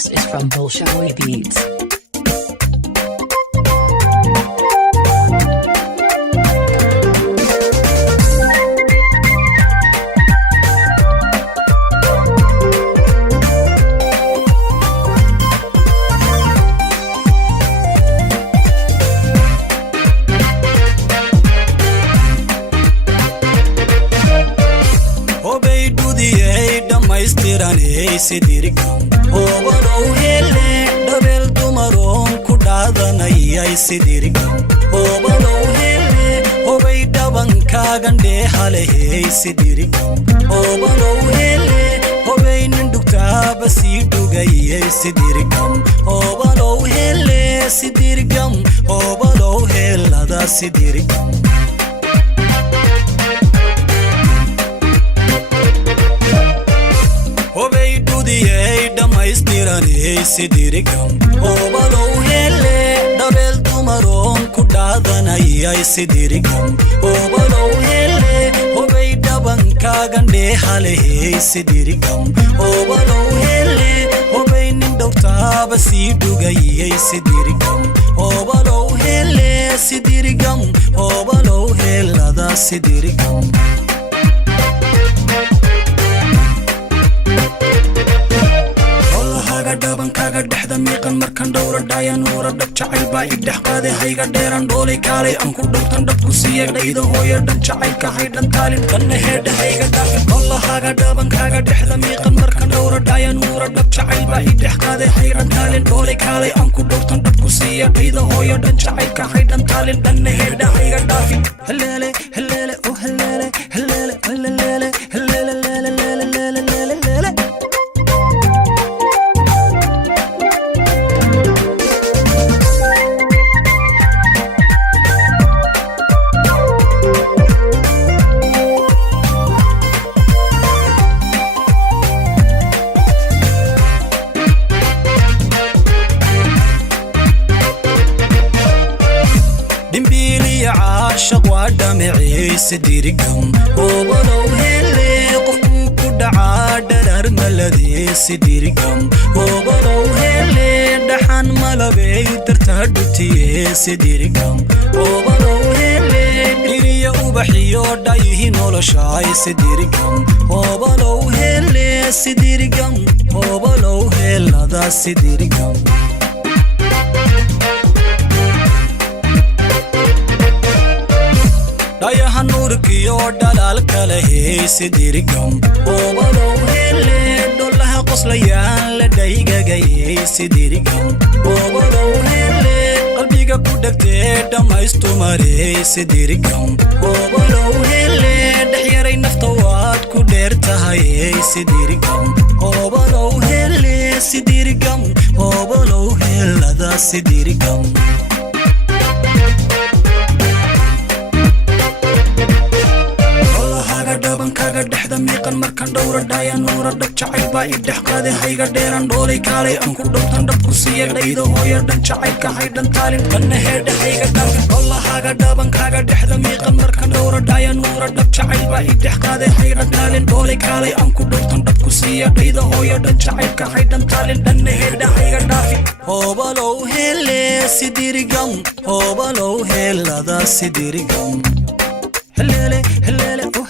This is from Bolshoi Beats. Sidirigam obalow hele dabel dumaron ku dhaadanayay sidirigam obalow hele hobay dhabankaagan halehay sidirigam obalow hele hobay nindugtaaba sii dhugayay sidirigam obalow hele sidirigam obalow helada sidirigam sidirigam obalow hele dabel dumaron ku dhaadanayay sidirigam obalow hele hobay dhabankaagan halehay sidirigam obalow hele hobay nindhowtaaba sii dhugayay sidirigam obalow hele sidirigam obalow helada sidirigam dhabankaaga dhexda miiqan markan dhowra dhaayaan nuura dhab jacayl baa i dhex qaaday hayga dheeran dhoolay kaalay aan ku dhowtan dhab ku siiya dhayda hooya dhan jacaylka haydhan taalin dhanna heedha hayga dhaafin wallahaaga dhabankaaga dhexda miiqan markan dhowra dhaayaan nuura dhab jacayl baa i dhex qaaday haygan taalin dhoolay kaalay aan ku dhowtan dhab ku siiya dhayda hooya dhan jacaylka haydhan taalin dhanna heedha hayga dhaafin haleele haleele oh haleele haleele haleele haleele دمعي سديركم وبلو هلي قفكم كدعا درر ملذي سديركم وبلو هلي دحان ملبي درتهدتي سديركم وبلو هلي ديري وبحيو دايه نولشاي سديركم وبلو هلي سديركم وبلو هلا دا سديركم dhayaha nuurkiyo dhalaalka lehay sidirigam obalow hele dholaha qoslayaan la dhaygagayay sidirigam obalow hele qalbiga ku dhagtee dhammaystumarey sidirigam obalow hele dhexyaray nafta waad ku dheer tahayey sidirigam obalow hele sidirigam obalow helada sidirigam dhabankaaga dhexda miiqan markan dhowra dhaayaan nuura dhab jacayl baa i dhex qaaday hayga dheeran dhoolay kaalay aan ku dhowtan dhab ku siiya dhayda hooya dhan jacaylka haydhan taalin dhanna heedha hayga dhaafin wallahaaga dhabankaaga dhexda miiqan markan dhowra dhaayaan nuura dhab jacayl baa i dhex qaaday hayga taalin dhoolay kaalay aan ku dhowtan dhab ku siiya dhayda hooya dhan jacaylka haydhan taalin dhanna heedha hayga dhaafin obalow hele sidirigam obalow helada sidirigam haleele haleele oh